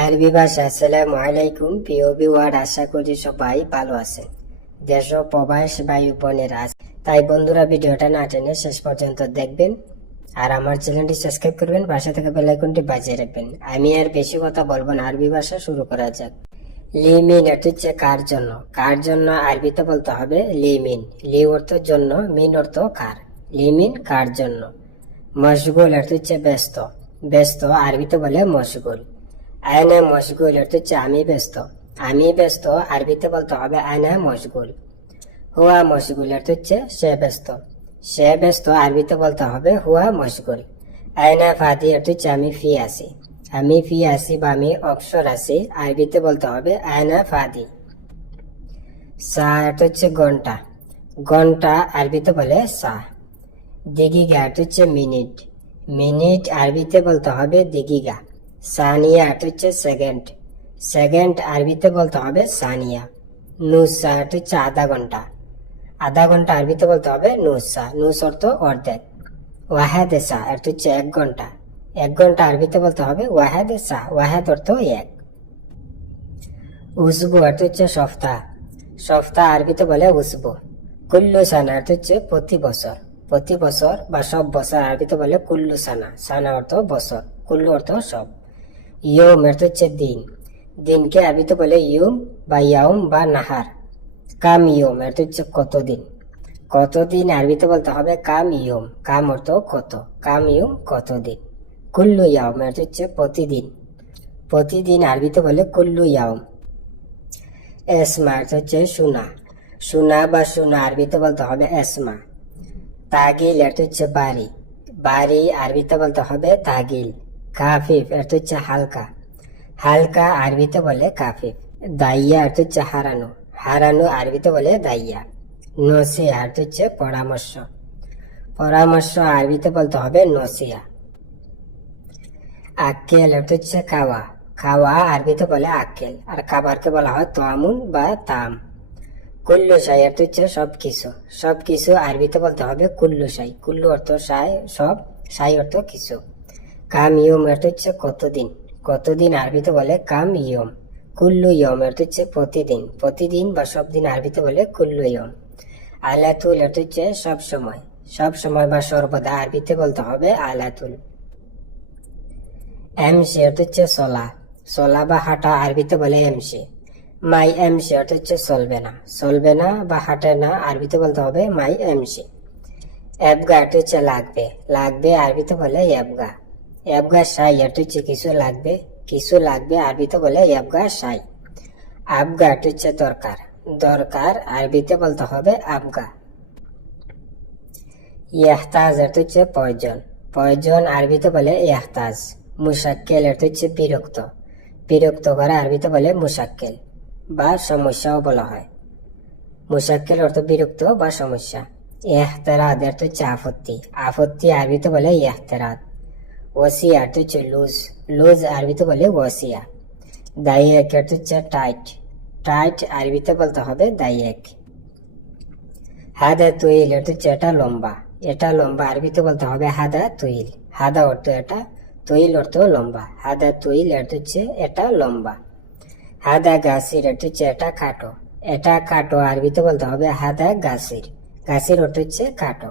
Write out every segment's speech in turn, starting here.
আরবি ভাষা আসসালামু আলাইকুম। প্রিয় বিওয়ার আশা করি সবাই ভালো আছেন। দেশ ও প্রবাস বোনেরা আছে। তাই বন্ধুরা, ভিডিওটা না টেনে শেষ পর্যন্ত দেখবেন। আর আমার চ্যানেলটি সাবস্ক্রাইব করবেন, পাশে থেকে বেল আইকনটি বাজিয়ে রাখবেন। আমি আর বেশি কথা বলব না, আরবি ভাষা শুরু করা যাক। লিমিন, এটা হচ্ছে কার জন্য? কার জন্য আরবিতে বলতে হবে লিমিন। লি অর্থ জন্য, মিন অর্থ কার। লিমিন, কার জন্য? মশগুল, এটা হচ্ছে ব্যস্ত। ব্যস্ত, আরবিতে বলে মশগুল। আয়না মশগুল এটা হচ্ছে আমি ব্যস্ত। আমি ব্যস্ত, আরবিতে বলতে হবে আয়না মশগুল। হুয়া মশগুল এটা হচ্ছে সে ব্যস্ত। সে ব্যস্ত, আরবিতে বলতে হবে হুয়া মশগুল। আয়না ফাদি এটা হচ্ছে আমি ফি আছি। আমি ফি আসি বা আমি অবসর আছি, আরবিতে বলতে হবে আয়না ফাদি সা এটা হচ্ছে ঘণ্টা। ঘণ্টা আরবিতে বলে সা। দিগিগা এটা হচ্ছে মিনিট। মিনিট আরবিতে বলতে হবে দিগিগা। সানিয়া এটা হচ্ছে সেকেন্ড সেকেন্ড আরবিতে বলতে হবে সানিয়া। নুসা এটা হচ্ছে আধা ঘণ্টা। আধা ঘণ্টা আরবিতে বলতে হবে নুসা নুস অর্থ অর্ধেক। ওয়াহাদ সা এটা হচ্ছে এক ঘণ্টা। এক ঘণ্টা আরবিতে বলতে হবে ওয়াহাদ সা ওয়াহাদ অর্থ এক। উসবু এটা হচ্ছে সপ্তাহ সপ্তাহ আরবিতে বলে উসবু। কুল্লু সানা হচ্ছে প্রতি বছর। প্রতি বছর বা সব বছর আরবিতে বলে কুল্লু সানা। সানা অর্থ বছর। কুল্লু অর্থ সব। ইয়ম হচ্ছে দিন। দিনকে আরবিতে বলে ইয়ম বা ইয়াউম বা নাহার। কাম ইয়ম এটা হচ্ছে কতদিন কতদিন আরবিতে বলতে হবে কাম ইয়ম। কাম অর্থ কত। কাম ইয়ম কতদিন কুল্লু ইয়াউম এটা হচ্ছে প্রতিদিন। প্রতিদিন আরবিতে বলে কুল্লু ইয়াউম। এসমা এটা হচ্ছে সোনা। সোনা বা সোনা আরবিতে বলতে হবে এসমা। তাগিল এটা হচ্ছে বাড়ি। বাড়ি আরবিতে বলতে হবে তাগিল। কাফিফ এটা হচ্ছে হালকা। হালকা আরবিতে বলে কাফিফ। দাইয়া এটা হচ্ছে হারানো। হারানো আরবিতে বলে দাইয়া। নসিয়া এটা হচ্ছে পরামর্শ। পরামর্শ আরবিতে বলতে হবে নসিয়া। আক্কেল এটা হচ্ছে খাওয়া খাওয়া আরবিতে বলে আক্কেল। আর খাবারকে বলা হয় তামুন বা তাম। কুল্লু সাই অর্থ হচ্ছে সব কিছু সব কিছু আরবিতে বলতে হবে কুল্লু সাই কুল্লু অর্থ সাই সব। সাই অর্থ কিছু। কাম ইয়ম অর্থ হচ্ছে কতদিন? কতদিন আরবিতে বলে কাম ইয়ম। কুল্লু ইয়ম অর্থ হচ্ছে প্রতিদিন। প্রতিদিন বা সব দিন আরবিতে বলে কুল্লু ইয়ম। আলাতুল অর্থ হচ্ছে সব সময়। সব সময় বা সর্বদা আরবিতে বলতে হবে আলাতুল। এমসি অর্থ হচ্ছে সলা। সলা বা হাঁটা আরবিতে বলে এমসি। মাই এমসি অর্থ হচ্ছে চলবে না। চলবে না বা হাঁটে না আরবিতে বলতে হবে মাই এমসি। অ্যাবগা অর্থ হচ্ছে লাগবে। লাগবে আরবিতে বলে অ্যাবগা অ্যাবগা সাই অর্থ হচ্ছে কিছু লাগবে কিছু লাগবে আরবিতে বলে অ্যাবগা সাই আবগা হচ্ছে দরকার দরকার আরবিতে বলতে হবে আবগা ইয়াহতাজ অর্থ হচ্ছে প্রয়োজন প্রয়োজন আরবিতে বলে ইয়াহতাজ মুশাক্কেল অর্থ হচ্ছে বিরক্ত বিরক্ত করা আরবিতে বলে মুশাক্কেল বা সমস্যাও বলা হয় মুশাক্কেল অর্থ বিরক্ত বা সমস্যা এহতেরাদ অর্থ হচ্ছে আপত্তি আপত্তি আরবিতে বলে এহতেরাদ অর্থ হচ্ছে লুজ লুজ আরবিতে বলে ওসিয়া দাইয়েক অর্থ হচ্ছে টাইট। টাইট আরবিতে বলতে হবে দাইয়েক হাদা তুইল অর্থ হচ্ছে এটা লম্বা। এটা লম্বা আরবিতে বলতে হবে হাদা তুইল। হাদা অর্থ এটা তৈল অর্থ লম্বা। হাদা তৈল অর্থ হচ্ছে এটা লম্বা। হাদা গাছের অর্থ হচ্ছে এটা কাটো এটা কাটো আরবিতে বলতে হবে হাদা গাছের। গাছের অর্থ হচ্ছে কাটো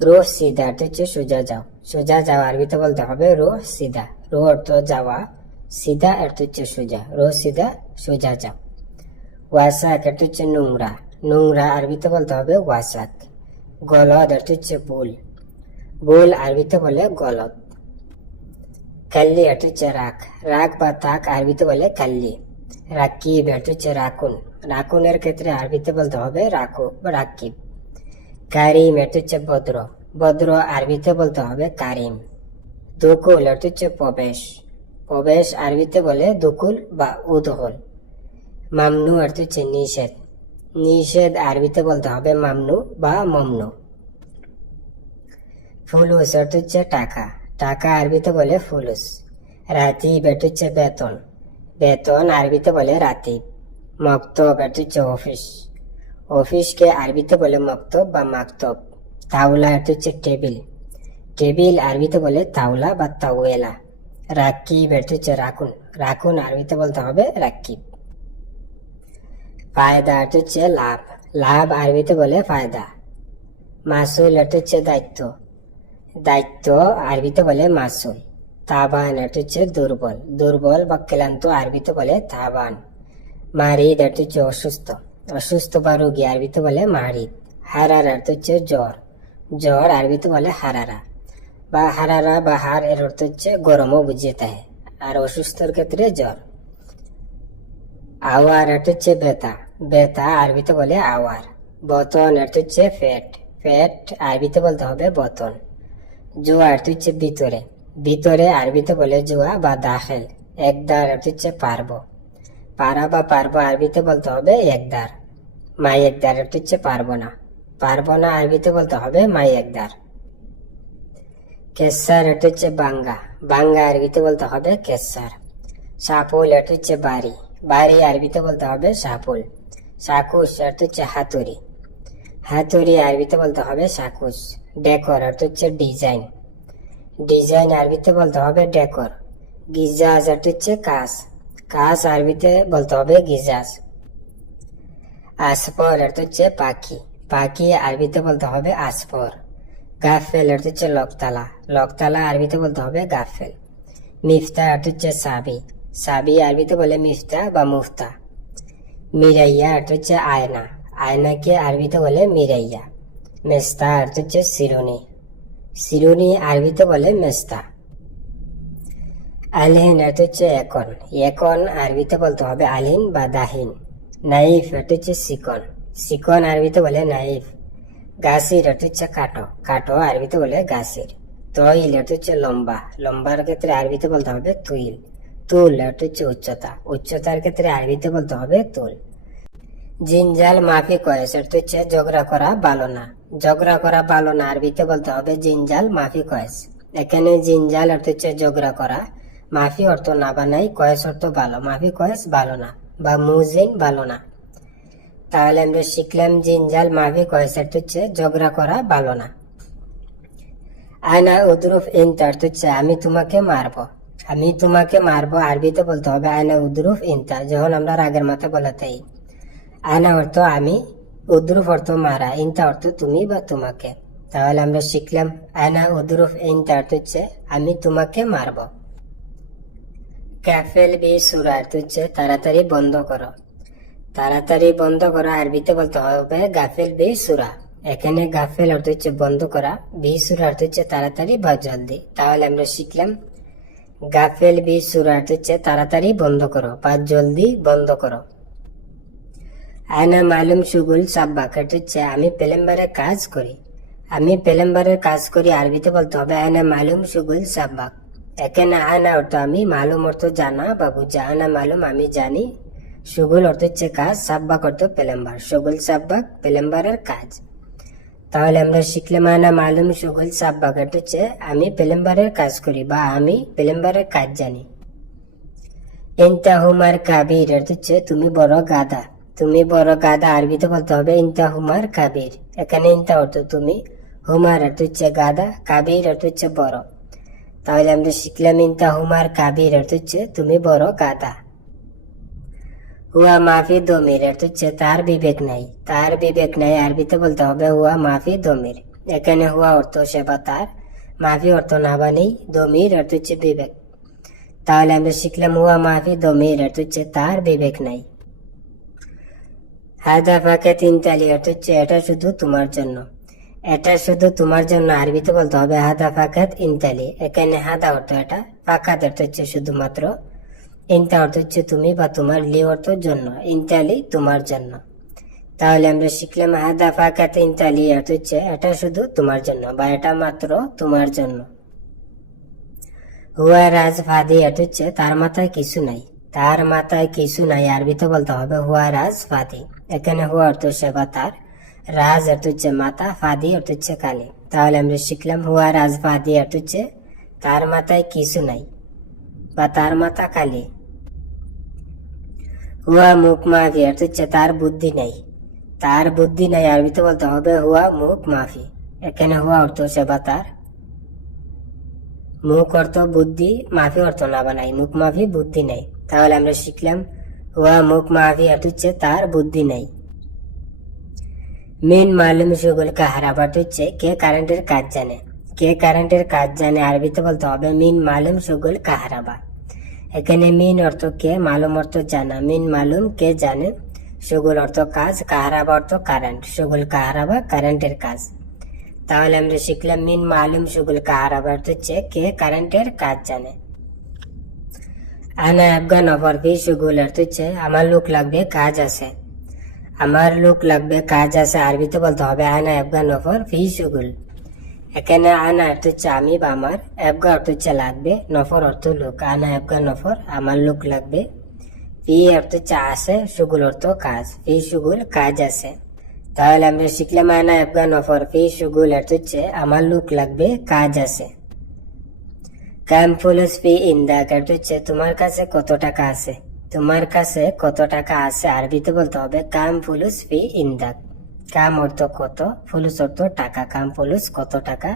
রো অর্থ হচ্ছে সোজা যাও। সোজা যাও আরবিতে বলতে হবে রো সিধা রো অর্থ যাওয়া। সিধা অর্থ হচ্ছে সোজা। রো সিধা সোজা যাও। ওয়াসাক অর্থ হচ্ছে নোংরা। নোংরা আরবিতে বলতে হবে ওয়াসাক। গলদ অর্থ হচ্ছে বুল। বুল আরবিতে বলে গলদ। কাল্লি, এটা হচ্ছে রাখ। রাখ বা তাক আরবিতে বলে কাল্লি। রাকিব, এটা হচ্ছে রাকুন। রাকুনের ক্ষেত্রে আরবিতে বলতে হবে রাকু বা রাকিব। কারিম এটা হচ্ছে ভদ্র ভদ্র আরবিতে বলতে হবে কারিম দুকুল এটা হচ্ছে প্রবেশ প্রবেশ আরবিতে বলে দুকুল বা উদহল মামনু অর্থ হচ্ছে নিষেধ নিষেধ আরবিতে বলতে হবে মামনু বা মমনু ফুলুস অর্থ হচ্ছে টাকা টাকা আরবিতে বলে ফুলুস রাতিব এটা হচ্ছে বেতন বেতন আরবিতে বলে রাতি মক্তব এটা হচ্ছে অফিস অফিসকে আরবিতে বলে মক্তব বা মাকতব। তাওলা এটা হচ্ছে টেবিল। টেবিল আরবিতে বলে তাওলা বা তাওয়েলা। রাকিব এটা হচ্ছে রাখুন। রাখুন আরবিতে বলতে হবে রাকিব। ফায়দা এটা হচ্ছে লাভ। লাভ আরবিতে বলে ফায়দা। মাসুল এটা হচ্ছে দায়িত্ব। দায়িত্ব আরবিতে বলে মাসুল। তাবান এটা হচ্ছে দুর্বল। দুর্বল বা ক্লান্ত আরবিতে বলে তাবান। মারিদ এটা হচ্ছে অসুস্থ। অসুস্থ বা রোগী আরবিতে বলে মারিদ হারার অর্থ হচ্ছে জ্বর। জ্বর, আরবিতে বলে হারারা। বা হারারা, বা হার, এর অর্থ হচ্ছে গরমও বুঝিয়ে আর অসুস্থর ক্ষেত্রে জ্বর। আওয়ার এটা হচ্ছে বেতা বেতা আরবিতে বলে আওয়ার। বতন এটা হচ্ছে ফ্যাট। ফ্যাট, আরবিতে বলতে হবে বতন। জুয়া এটা হচ্ছে ভিতরে। ভিতরে, আরবিতে বলে জোয়া বা দাখেল। একদার এটা হচ্ছে পারব। পারা বা পারব, আরবিতে বলতে হবে একদার। মাই একদার এটা হচ্ছে পারব না পারব না আরবিতে বলতে হবে মাই একদার কেসার এটা হচ্ছে বাঙ্গা। বাঙ্গা আরবিতে বলতে হবে কেসার সাপুল এটা হচ্ছে বাড়ি। বাড়ি আরবিতে বলতে হবে সাপুল সাকুশ অর্থ হচ্ছে হাতুড়ি। হাতুড়ি আরবিতে বলতে হবে সাকুশ। ডেকর অর্থ হচ্ছে ডিজাইন। ডিজাইন আরবিতে বলতে হবে ডেকর। গিজাজ অর্থ হচ্ছে কাজ কাজ আরবিতে বলতে হবে গিজাজ। আসপর অর্থ হচ্ছে পাখি। পাখি আরবিতে বলতে হবে আসপর। গাফেল অর্থ হচ্ছে লকতালা। লকতালা আরবিতে বলতে হবে গাফেল। মিফতা অর্থ হচ্ছে সাবি। সাবি আরবিতে বলে মিফতা বা মুফতা। মিরাইয়া অর্থ হচ্ছে আয়না। আয়নাকে আরবিতে বলে মিরাইয়া। মেস্তা অর্থ হচ্ছে সিরুনি সিরুনি আরবিতে বলে মেস্তা। আলহিন অর্থ হচ্ছে একন। একন আরবিতে বলতে হবে আলহিন বা দাহিন। নাইফ অর্থ হচ্ছে সিকন সিকন আরবিতে বলে নাইফ গাছির অর্থ হচ্ছে কাটো কাটো আরবিতে বলে গাছির তৈল অর্থ হচ্ছে লম্বা লম্বার ক্ষেত্রে আরবিতে বলতে হবে তুইল তুল অর্থ হচ্ছে উচ্চতা উচ্চতার ক্ষেত্রে আরবিতে বলতে হবে তুল জিনজাল মাফি কয়েস অর্থ হচ্ছে ঝগড়া করা ভালো না ঝগড়া করা ভালো না আরবিতে বলতে হবে জিনজাল মাফি কয়েস এখানে জিনজাল অর্থ হচ্ছে ঝগড়া করা মাফি অর্থ না বানাই কয়েস অর্থ ভালো মাফি কয়েস ভালো না বা মুজিন ভালো না। তাহলে আমরা শিখলাম জিনজাল মাফি কয়েস অর্থ হচ্ছে, ঝগড়া করা ভালো না। আয়না উদ্রুফ ইনতা অর্থ হচ্ছে, আমি তোমাকে মারবো। আমি তোমাকে মারবো, আরবিতে বলতে হবে আয়না উদ্রুফ ইনতা যখন আমরা রাগের মাথা বলে তাই আয়না অর্থ আমি, উদ্রুফ অর্থ মারা ইনতা অর্থ তুমি বা তোমাকে। তাহলে আমরা শিখলাম আয়না উদ্রুফ ইনতা অর্থ হচ্ছে, আমি তোমাকে মারবো। ক্যাফেল বি সুরা হচ্ছে তাড়াতাড়ি বন্ধ করো। তাড়াতাড়ি বন্ধ করা আরবিতে বলতে হবে গাফেল বি সুরা। এখানে গাফেল অর্থ হচ্ছে বন্ধ করা, বি সুরা অর্থ হচ্ছে তাড়াতাড়ি বা জলদি। তাহলে আমরা শিখলাম, গাফেল বি সুরা অর্থ হচ্ছে তাড়াতাড়ি বন্ধ করো বা জলদি বন্ধ করো। আয়না মালুম সুগুল সাব্বাক, এটা হচ্ছে আমি পেলেম্বারে কাজ করি। আমি পেলেম্বারের কাজ করি আরবিতে বলতে হবে আয়না মালুম সুগুল সাব্বাক। এখানে আয়না অর্থ আমি, মালুম অর্থ জানা বা বুঝা আয়না মালুম, আমি জানি। সুগুল অর্থ হচ্ছে কাজ, সাব্বাক অর্থ পেলেম্বার। সুগুল সাব্বাক, পেলেম্বারের কাজ। তাহলে আমরা শিখলাম আয়না মালুম, সুগুল সাব্বাক, এটা হচ্ছে আমি পেলেম্বারের কাজ করি বা আমি পেলেম্বারের কাজ জানি। ইনতা হুমার কাবির অর্থ হচ্ছে তুমি বড় গাদা তুমি বড় গাদা আরবিতে বলতে হবে ইনতা হুমার কাবির। এখানে ইনতা অর্থ তুমি, হুমার অর্থ হচ্ছে গাদা কাবির অর্থ হচ্ছে বড়। তাহলে আমরা শিখলাম ইনতা হুমার কাবির অর্থ হচ্ছে, তুমি বড় কাদা। হুয়া মাফি দমির অর্থ হচ্ছে, তার বিবেক নাই। তার বিবেক নাই, আরবিতে বলতে হবে, হুয়া মাফি দমির। এখানে হুয়া অর্থ সেবা তার, মাফি অর্থ না বানেই দমির অর্থ হচ্ছে বিবেক। তাহলে আমরা শিখলাম, হুয়া মাফি দমির অর্থ হচ্ছে, তার বিবেক নাই। হায়দা ফাঁকে তিন তালি অর্থ হচ্ছে, এটা শুধু তোমার জন্য। এটা শুধু তোমার জন্য, আরবিতে বলতে হবে, হাদা ফাকাত ইনতালি। এখানে হাদা অর্থ এটা, ফাকাত অর্থ হচ্ছে শুধুমাত্র। ইনতা অর্থ হচ্ছে তুমি বা তোমার লি অর্থ জন্য, ইনতালি তোমার জন্য। তাহলে আমরা শিখলাম, হাদা ফাকাত ইনতালি অর্থ হচ্ছে, এটা শুধু তোমার জন্য বা এটা মাত্র তোমার জন্য। হুয়া রাজ ফাদি অর্থ হচ্ছে, তার মাথায় কিছু নাই। তার মাথায় কিছু নাই, আরবিতে বলতে হবে, হুয়া রাজ ফাদি। এখানে হুয়া অর্থ সেবা তার। রাজ অর্থ হচ্ছে মাথা ফাদি অর্থ হচ্ছে কালি। তাহলে আমরা শিখলাম হুয়া রাজ ফাদি অর্থ হচ্ছে তার মাথায় কিছু নাই, বা তার মাথা কালি। হুয়া মুখ মাফি অর্থ হচ্ছে তার বুদ্ধি নাই। তার বুদ্ধি নাই আরবিতে বলতে হবে হুয়া মুখ মাফি। এখানে হুয়া অর্থ হচ্ছে বা তার। মুখ অর্থ বুদ্ধি, মাফি অর্থ না বানাই মুখ মাফি, বুদ্ধি নাই। তাহলে আমরা শিখলাম হুয়া মুখ মাফি অর্থ হচ্ছে তার বুদ্ধি নেই। মেন মালুম সুগুল কাহারাব অর্থ হচ্ছে কে কারেন্টের কাজ জানে? কে কারেন্টের কাজ জানে আরবিতে বলতে হবে মিন মালুম সুগুল কাহারাবা এখানে মিন অর্থ কে, মালুম অর্থ জানা। মিন মালুম কে জানে? সুগুল অর্থ কাজ কাহারাবা অর্থ কারেন্ট। সুগুল কাহারাবা কারেন্টের কাজ। তাহলে আমরা শিখলাম মিন মালুম সুগুল কাহারাবা অর্থ হচ্ছে কে কারেন্টের কাজ জানে। আনা আফগান অফার ফি সুগুল অর্থ হচ্ছে আমার লোক লাগবে কাজ আছে। আমার লোক লাগবে কাজ আছে আরবিতে বলতে হবে আনা আফগান অফার ফি সুগুল এখানে আনা অর্থ হচ্ছে আমি বা আমার আফগা অর্থ হচ্ছে লাগবে নফর অর্থ লোক, আনা আফগান নফর আমার লোক লাগবে। ফি অর্থ হচ্ছে আছে, সুগুল অর্থ কাজ, ফি সুগুল কাজ আছে। তাহলে আমরা শিখলাম আনা আফগান নফর ফি সুগুল অর্থ হচ্ছে আমার লোক লাগবে, কাজ আছে। কাম ফুলস ফি ইন্দাক অর্থ হচ্ছে তোমার কাছে কত টাকা আছে? তোমার কাছে কত টাকা আছে আরবিতে বলতে হবে? কাম ফুলুস ফি ইন্দাক। কাম অর্থ কত? ফুলুস অর্থ টাকা। কাম ফুলুস কত টাকা?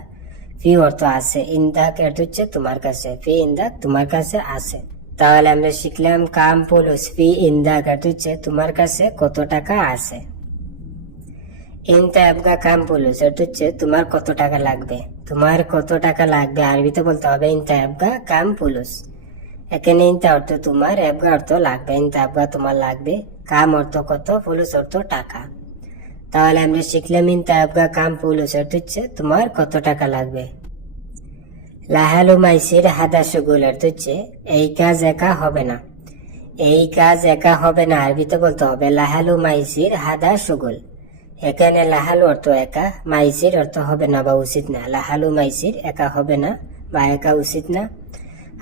ফি অর্থ আছে। ইন্দাক অর্থ হচ্ছে তোমার কাছে। ফি ইন্দাক তোমার কাছে আছে। তাহলে আমরা শিখলাম কাম ফুলুস ফি ইন্দাক অর্থ হচ্ছে তোমার কাছে কত টাকা আছে? ইনতা আবগা কাম পুলুস এটা হচ্ছে তোমার কত টাকা লাগবে? তোমার কত টাকা লাগবে? আরবিতে বলতে হবে ইনতা আবগা কাম পুলুস। এখানে ইনতা অর্থ তোমার আবগা অর্থ লাগবে ইনতা আবগা তোমার লাগবে। কাম অর্থ কত? পুলুস অর্থ টাকা। তাহলে আমরা শিখলাম ইনতা আবগা কাম পুলুস অর্থ হচ্ছে তোমার কত টাকা লাগবে। লাহালু মাইসির হাদা সুগুল অর্থ হচ্ছে, এই কাজ একা হবে না। এই কাজ একা হবে না, আরবিতে বলতে হবে, লাহালু মাইসির হাদা সুগুল এখানে লাহালু অর্থ একা, মাইসির অর্থ হবে না বা উচিত না। লাহালু মাইসির একা হবে না বা একা উচিত না।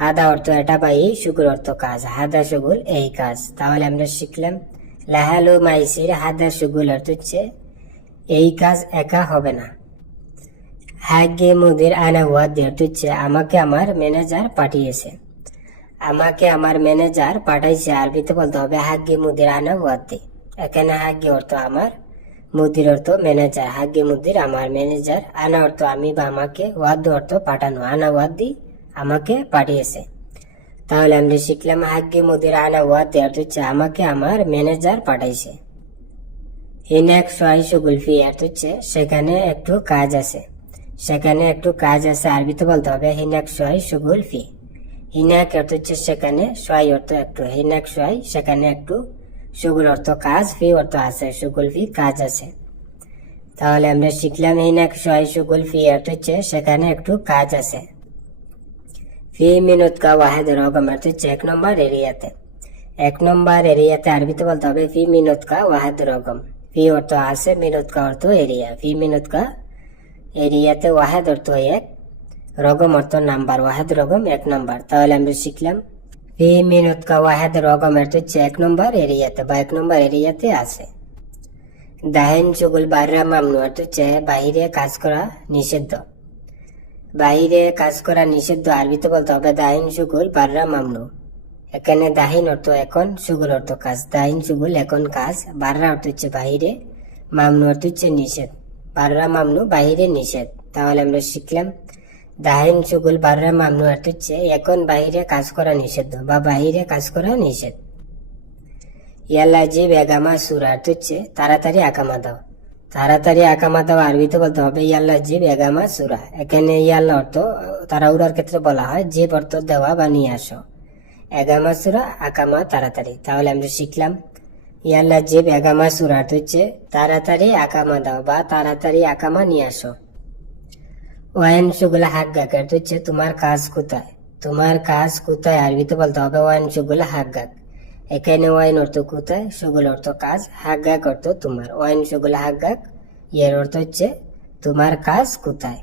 হাদা অর্থ এটা বা এই সুগুল অর্থ কাজ, হাদা সুগুল এই কাজ। তাহলে আমরা শিখলাম, লাহালু মাইসির হাদা সুগুল অর্থ হচ্ছে, এই কাজ একা হবে না। হাগে মুদির আনা ওয়াদ অর্থ হচ্ছে, আমাকে আমার ম্যানেজার পাঠিয়েছে। আমাকে আমার ম্যানেজার পাঠাইছে আরবিতে বলতে হবে হাগে মুদির আনা ওয়াদ্দি এখানে হাগে অর্থ আমার, মুদির অর্থ ম্যানেজার। হাগে মুদির আমার ম্যানেজার, আনা অর্থ আমি বা আমাকে ওয়াদ অর্থ পাঠানো। আনা ওয়াদ্দি আমাকে পাঠিয়েছে। তাহলে আমরা শিখলাম হাগে মুদির আনা ওয়াদ অর্থ হচ্ছে আমাকে আমার ম্যানেজার পাঠাইছে। হিনাক সোয়াই সুগুলফি অর্থ হচ্ছে সেখানে একটু কাজ আছে। সেখানে একটু কাজ আছে, আরবিতে বলতে হবে হিনাক সোয়াই সুগুলফি। হিনাক অর্থ হচ্ছে সেখানে সোয়াই অর্থ একটু হিনাক সোয়াই সেখানে একটু সুগুল অর্থ কাজ, ফি অর্থ আছে সুগুল ফি কাজ আছে। তাহলে আমরা শিখলাম হিনাক সোয়াই সুগুল ফি অর্থ হচ্ছে সেখানে একটু কাজ আছে। ফি মিনুত কা ওয়াহেদ রকম অর্থ এক নম্বর এরিয়াতে এক নম্বর এরিয়াতে আরবিতে বলতে হবে ফি মিনুত কা ওয়াহেদ রকম ফি অর্থ আছে মিনুত কা অর্থ এরিয়া ফি মিনুত কা এরিয়াতে ওয়াহেদ অর্থ এক রগম অর্থ নাম্বার ওয়াহেদ রগম এক নাম্বার তাহলে আমরা শিখলাম ফি মিনুত কা ওয়াহেদ রগম অর্থ হচ্ছে এক নম্বর এরিয়াতে বা এক নম্বর এরিয়াতে আছে দাহিন চুগুল বাররা মামনু অর্থ হচ্ছে বাহিরে কাজ করা নিষিদ্ধ বাহিরে কাজ করা নিষিদ্ধ, আরবিতে বলতে হবে দাহিন সুগুল, বাররা মামনু এখানে দাহিন অর্থ এখন, সুগুল অর্থ কাজ। দাহিন সুগুল এখন কাজ, বাররা অর্থ হচ্ছে বাহিরে মামনু অর্থ হচ্ছে নিষেধ। বাররা মামনু বাহিরে নিষেধ। তাহলে আমরা শিখলাম দাহিন সুগুল, বাররা মামনু অর্থ হচ্ছে এখন বাহিরে কাজ করা নিষিদ্ধ বা বাহিরে কাজ করা নিষেধ। ইয়াল্লা যে বেগামা সুর অর্থ হচ্ছে, তাড়াতাড়ি আকামা দাও। তাড়াতাড়ি আকামা দাও আরবিতে বলতে হবে, ইয়াল্লা যে বেগামা সুরা। এখানে ইয়াল্লা অর্থ, তাড়াহুড়ার ক্ষেত্রে বলা হয় যে অর্থ দেওয়া বা নিয়ে আসো। এগামা সুরা আকামা তাড়াতাড়ি। তাহলে আমরা শিখলাম, ইয়াল্লা যে বেগামা সুরা অর্থ হচ্ছে, তাড়াতাড়ি আকামা দাও বা তাড়াতাড়ি আকামা নিয়ে আসো। ওয়াইন সুগুলা হাক গাক অর্থ হচ্ছে তোমার কাজ কোথায়? তোমার কাজ কোথায়? আরবিতে বলতে হবে, ওয়াইন সুগুলা হাক গাক এখানে ওয়াইন অর্থ কোথায়? সুগুল অর্থ কাজ। হাক গাক অর্থ তোমার। ওয়াইন সুগুলা হাক গাক এর অর্থ হচ্ছে তোমার কাজ কোথায়?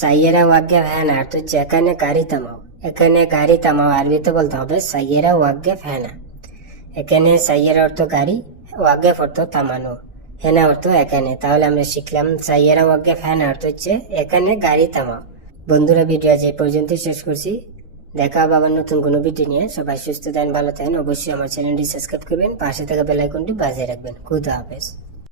সাইয়েরা ওয়াগ্যে ফ্যান অর্থ হচ্ছে এখানে গাড়ি থামাও। এখানে গাড়ি থামাও আরবিতে বলতে হবে সাইয়েরা ওয়াগ্যে ফ্যানা এখানে সাইয়েরা অর্থ গাড়ি ওয়াগ্যে অর্থ থামানো। হেনা অর্থ এখানে। তাহলে আমরা শিখলাম সাইয়েরা ওয়াগ্যে ফ্যান অর্থ হচ্ছে এখানে গাড়ি থামাও। বন্ধুরা, ভিডিও আজ এই পর্যন্ত শেষ করছি। দেখা হবে আবার নতুন কোনো ভিডিও নিয়ে। সবাই সুস্থ থাকেন, ভালো থাকেন। অবশ্যই আমার চ্যানেলটি সাবস্ক্রাইব করবেন। পাশে থাকা বেলাইকনটি বাজিয়ে রাখবেন। খুদা হাফেজ।